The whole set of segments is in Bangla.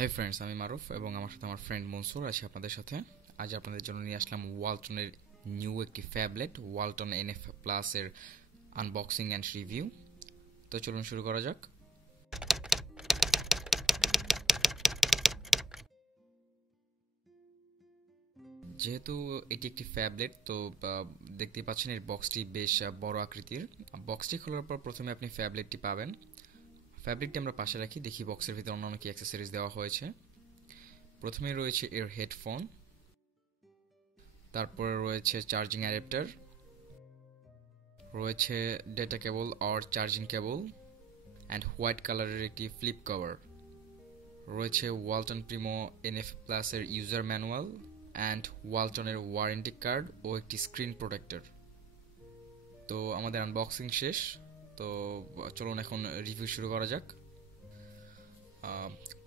হে ফ্রেন্ডস, আমি মারুফ এবং আমার সাথে আমার ফ্রেন্ড মনসুর আছে আপনাদের সাথে। আজ আপনাদের জন্য নিয়ে আসলাম ওয়ালটনের নিউ একটি ফ্যাবলেট ওয়ালটন এনএফ প্লাসের আনবক্সিং অ্যান্ড রিভিউ। তো চলুন শুরু করা যাক। যেহেতু এটি একটি ফ্যাবলেট, তো দেখতেই পাচ্ছেন এর বক্সটি বেশ বড় আকৃতির। বক্সটি খোলার পর প্রথমে আপনি ফ্যাবলেটটি পাবেন। ফ্যাবলেটটি আমরা পাশে রাখি, দেখি বক্সের ভিতরে অন্যান্য কি অ্যাক্সেসরিজ দেওয়া হয়েছে। প্রথমে রয়েছে এর হেডফোন, তারপরে রয়েছে চার্জিং অ্যাডাপ্টার, রয়েছে data cable or charging cable and white কালারের একটি ফ্লিপ কভার, রয়েছে ওয়ালটন প্রিমো এনএফ প্লাসের ইউজার ম্যানুয়াল অ্যান্ড ওয়ালটনের ওয়ারেন্টি কার্ড ও একটি স্ক্রিন প্রোটেক্টর। তো আমাদের আনবক্সিং শেষ, তো চলুন এখন রিভিউ শুরু করা যাক।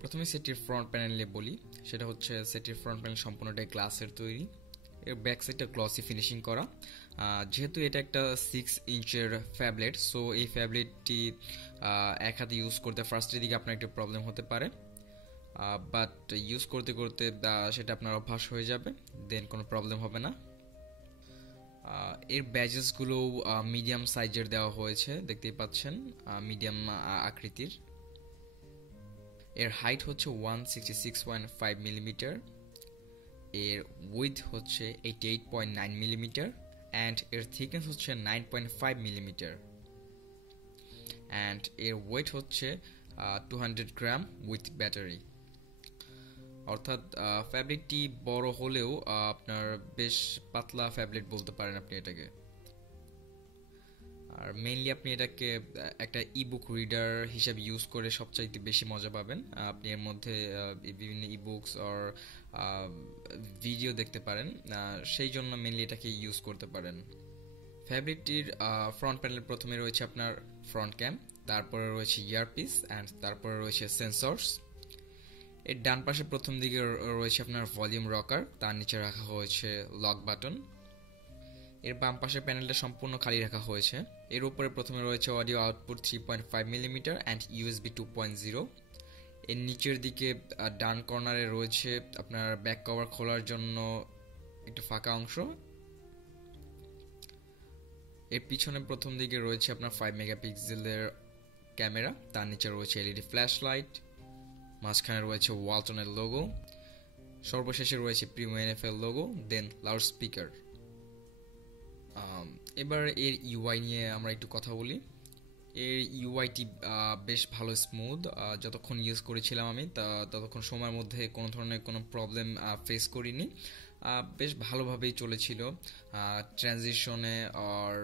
প্রথমে সেটির ফ্রন্ট প্যানেল নিয়ে বলি। সেটা হচ্ছে সেটির ফ্রন্ট প্যানেল সম্পূর্ণটাই গ্লাসের তৈরি। এর ব্যাক সাইডটা গ্লসি ফিনিশিং করা। যেহেতু এটা একটা 6 ইঞ্চের ফ্যাবলেট, সো এই ফ্যাবলেটটি এক হাতে ইউজ করতে ফার্স্টের দিকে আপনার একটু প্রবলেম হতে পারে, বাট ইউজ করতে করতে সেটা আপনার অভ্যাস হয়ে যাবে, দেন কোনো প্রবলেম হবে না। এর ব্যাজেসগুলো মিডিয়াম সাইজের দেওয়া হয়েছে, দেখতেই পাচ্ছেন, মিডিয়াম আকৃতির। এর হাইট হচ্ছে 166.5 মিলিমিটার, এর উইথ হচ্ছে 88.9 মিলিমিটার অ্যান্ড এর থিকনেস হচ্ছে 9.5 মিলিমিটার অ্যান্ড এর ওয়েট হচ্ছে 200 গ্রাম উইথ ব্যাটারি। অর্থাৎ ফ্যাব্রিকটি বড় হলেও আপনার বেশ পাতলা ফ্যাব্রিক বলতে পারেন আপনি এটাকে। আর মেইনলি আপনি এটাকে একটা ইবুক রিডার হিসেবে ইউজ করে সবচাইতে বেশি মজা পাবেন। আপনি এর মধ্যে বিভিন্ন ইবুকস অর ভিডিও দেখতে পারেন, সেই জন্য মেইনলি এটাকে ইউজ করতে পারেন। ফ্যাব্রিকটির ফ্রন্ট প্যানেল প্রথমে রয়েছে আপনার ফ্রন্ট ক্যাম, তারপরে রয়েছে ইয়ারপিস অ্যান্ড তারপরে রয়েছে সেন্সরস। এর ডান পাশে প্রথম দিকে রয়েছে আপনার ভলিউম রকার, তার নিচে রাখা হয়েছে লক বাটন। এর বাম পাশের প্যানেলটা সম্পূর্ণ খালি রাখা হয়েছে। এর উপরে প্রথমে রয়েছে audio output 3.5 millimetre and USB 2.0। এর নিচের দিকে ডান কর্নারে রয়েছে আপনার ব্যাক কভার খোলার জন্য একটু ফাঁকা অংশ। এর পিছনে প্রথম দিকে রয়েছে আপনার 5 মেগাপিক্সেলের ক্যামেরা, তার নিচে রয়েছে এলইডি ফ্ল্যাশ লাইট, মাঝখানে রয়েছে ওয়ালটনের লোগো, সর্বশেষে রয়েছে প্রিমো এনএফএল লোগো, দেন লাউড স্পিকার। এবার এর ইউআই নিয়ে আমরা একটু কথা বলি। এর ইউআইটি বেশ ভালো স্মুথ। যতক্ষণ ইউজ করেছিলাম আমি ততক্ষণ সময়ের মধ্যে কোনো ধরনের কোনো প্রবলেম ফেস করিনি, বেশ ভালোভাবেই চলেছিল। ট্রানজিশনে আর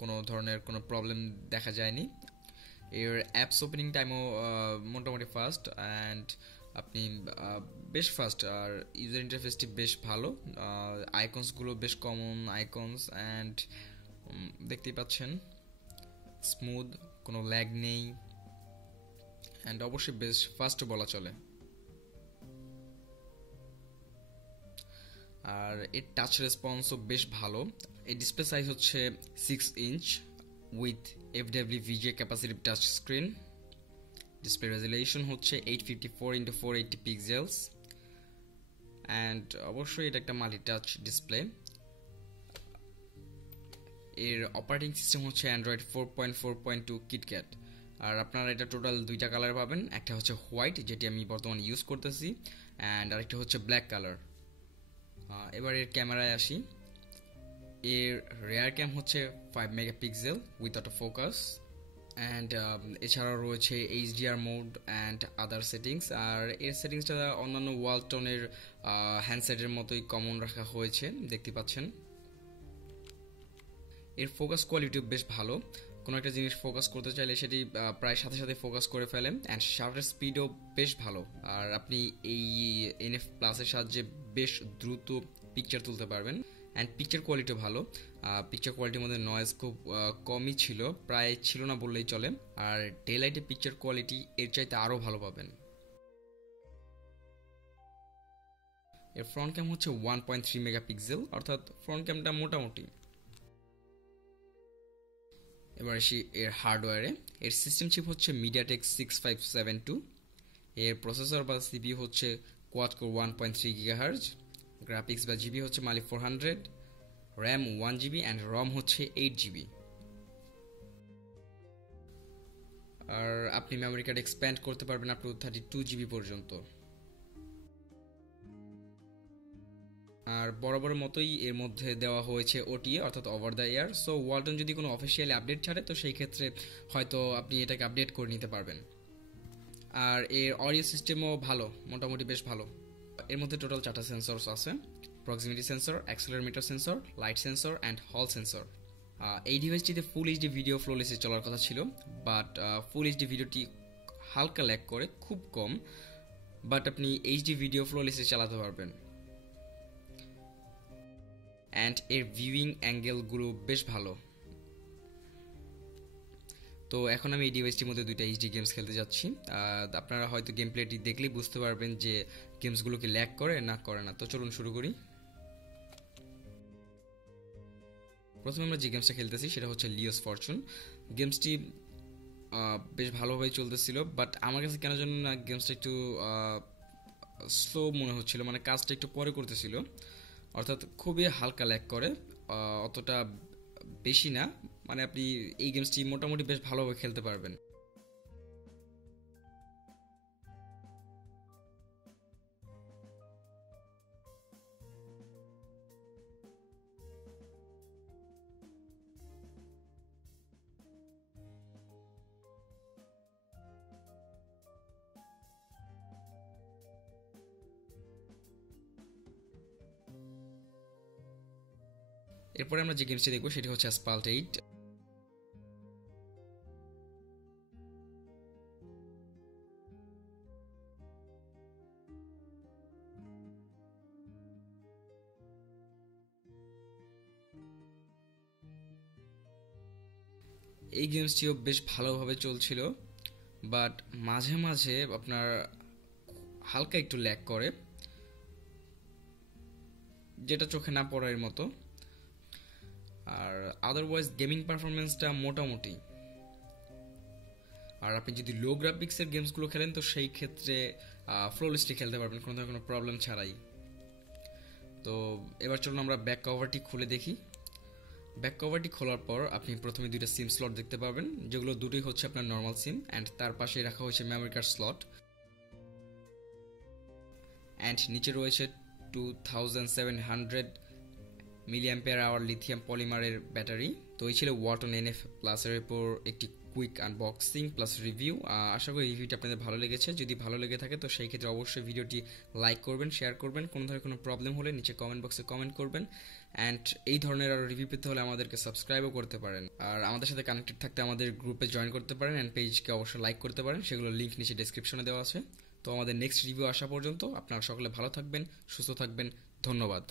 কোনো ধরনের কোনো প্রবলেম দেখা যায়নি। এর অ্যাপস ওপেনিং টাইমও মোটামুটি ফাস্ট অ্যান্ড আপনি বেশ ফাস্ট, আর ইউজার ইন্টারফেসটি বেশ ভালো। আইকনসগুলো বেশ কমন আইকনস অ্যান্ড দেখতেই পাচ্ছেন স্মুথ, কোনো ল্যাগ নেই অ্যান্ড অবশ্যই বেশ ফাস্ট বলা চলে। আর এর টাচ রেসপন্সও বেশ ভালো। এর ডিসপ্লে সাইজ হচ্ছে 6 inch with FWVGA VGA capacitive touch screen. Display resolution হচ্ছে 854x480 পিক্সেলস অ্যান্ড অবশ্যই এটা একটা মাল্টি টাচ ডিসপ্লে। এর অপারেটিং সিস্টেম হচ্ছে অ্যান্ড্রয়েড 4.4.2 কিটক্যাট। আর আপনারা এটা টোটাল দুইটা কালার পাবেন, একটা হচ্ছে হোয়াইট যেটি আমি বর্তমানে ইউজ করতেছি অ্যান্ড আরেকটা হচ্ছে ব্ল্যাক কালার। এবার এর ক্যামেরায় আসি। এর রেয়ার ক্যাম হচ্ছে 5 megapixel with auto focus and এছাড়াও রয়েছে HDR mode and other settings. আর এর সেটিংসটা অন্যান্য ওয়ালটনের হ্যান্ডসেটের মতোই কমন রাখা হয়েছে, দেখতে পাচ্ছেন। এর ফোকাস কোয়ালিটিও বেশ ভালো, কোনো একটা জিনিস ফোকাস করতে চাইলে সেটি প্রায় সাথে সাথে ফোকাস করে ফেলেন অ্যান্ড শাটার স্পিডও বেশ ভালো। আর আপনি এই এনএফ প্লাসের সাহায্যে বেশ দ্রুত পিকচার তুলতে পারবেন অ্যান্ড পিকচার কোয়ালিটিও ভালো। পিকচার কোয়ালিটির মধ্যে নয়েজ খুব কমই ছিল, প্রায় ছিল না বললেই চলে। আর ডে লাইটে পিকচার কোয়ালিটি এর চাইতে আরও ভালো পাবেন। এর ফ্রন্ট ক্যাম হচ্ছে 1.3 মেগাপিক্সেল, অর্থাৎ ফ্রন্ট ক্যামটা মোটামুটি। এবার আসি এর হার্ডওয়্যারে। এর সিস্টেম চিপ হচ্ছে MediaTek 6572, এর প্রসেসর বা সিপিইউ হচ্ছে কোয়াড কোর 1.3 গিগাহার্জ, গ্রাফিক্স বা জিবি হচ্ছে মালি 400, র্যাম 1 জিবি অ্যান্ড রম হচ্ছে 8 জিবি। আর আপনি মেমোরি কার্ড এক্সপ্যান্ড করতে পারবেন আপ টু 32 জিবি পর্যন্ত। আর বরাবর মতোই এর মধ্যে দেওয়া হয়েছে ওটিএ অর্থাৎ over the air. So Walton যদি কোনো অফিসিয়ালি আপডেট ছাড়ে তো সেই ক্ষেত্রে হয়তো আপনি এটাকে আপডেট করে নিতে পারবেন। আর এর অডিও সিস্টেমও ভালো, মোটামুটি বেশ ভালো। এর মধ্যে টোটাল 4টা সেন্সরস আছে: proximity sensor, accelerometer sensor, light sensor and hall sensor. এই ডিভাইসটিতে ফুল এইচডি ভিডিও ফ্লোলেসে চলার কথা ছিল, বাট ফুল এইচডি ভিডিওটি হালকা ল্যাগ করে, খুব কম, বাট আপনি এইচডি ভিডিও ফ্লোলেসে চালাতে পারবেন। অ্যান্ড এর ভিউইং অ্যাঙ্গেলগুলো বেশ ভালো। তো এখন আমি এই ডিভাইসটির মধ্যে 2টা এইচডি গেমস খেলতে যাচ্ছি। আপনারা হয়তো গেম প্লেটি দেখলেই বুঝতে পারবেন যে গেমসগুলো কি ল্যাগ করে না করে না। তো চলুন শুরু করি। প্রথমে আমরা যে গেমসটা খেলতেছি সেটা হচ্ছে লিওস ফরচুন। গেমসটি বেশ ভালোভাবে চলতেছিল, বাট আমার কাছে কেন যেন না গেমসটা একটু স্লো মনে হচ্ছিল, মানে কাজটা একটু পরে করতেছিল, অর্থাৎ খুবই হালকা ল্যাগ করে, অতটা বেশি না। মানে আপনি এই গেমসটি মোটামুটি বেশ ভালোভাবে খেলতে পারবেন। এরপরে আমরা যে গেমসটি দেখবো সেটি হচ্ছে অ্যাসফাল্ট 8। এই গেমসটিও বেশ ভালোভাবে চলছিল, বাট মাঝে মাঝে আপনার হালকা একটু ল্যাগ করে, যেটা চোখে না পড়ার মতো। আর আদারওয়াইজ গেমিং পারফরমেন্সটা মোটামুটি। আর আপনি যদি লো গ্রাফিক্সের গেমসগুলো খেলেন তো সেই ক্ষেত্রে ফ্লোলেসলি খেলতে পারবেন কোনো ধরনের কোনো প্রবলেম ছাড়াই। তো এবার চলুন আমরা ব্যাক কভারটি খুলে দেখি। ব্যাক কভারটি খোলার পর আপনি প্রথমে 2টা সিম স্লট দেখতে পাবেন, যেগুলো দুটোই হচ্ছে আপনার নর্মাল সিম, অ্যান্ড তার পাশে রাখা হয়েছে মেমোরি কার্ড স্লট। অ্যান্ড নিচে রয়েছে 2700 মিলিঅ্যাম্পিয়ার আওয়ার লিথিয়াম পলিমারের ব্যাটারি। তো এই ছিল ওয়ালটন NF প্লাসের উপর একটি কুইক আনবক্সিং প্লাস রিভিউ। আশা করি রিভিউটি আপনাদের ভালো লেগেছে। যদি ভালো লেগে থাকে তো সেই ক্ষেত্রে অবশ্যই ভিডিওটি লাইক করবেন, শেয়ার করবেন। কোনো ধরনের কোনো প্রবলেম হলে নিচে কমেন্ট বক্সে কমেন্ট করবেন। অ্যান্ড এই ধরনের আরও রিভিউ পেতে হলে আমাদেরকে সাবস্ক্রাইবও করতে পারেন। আর আমাদের সাথে কানেক্টেড থাকতে আমাদের গ্রুপে জয়েন করতে পারেন, অ্যান্ড পেজকে অবশ্যই লাইক করতে পারেন। সেগুলোর লিঙ্ক নিচে ডেসক্রিপশনে দেওয়া আছে। তো আমাদের নেক্সট রিভিউ আসা পর্যন্ত আপনারা সকলে ভালো থাকবেন, সুস্থ থাকবেন। ধন্যবাদ।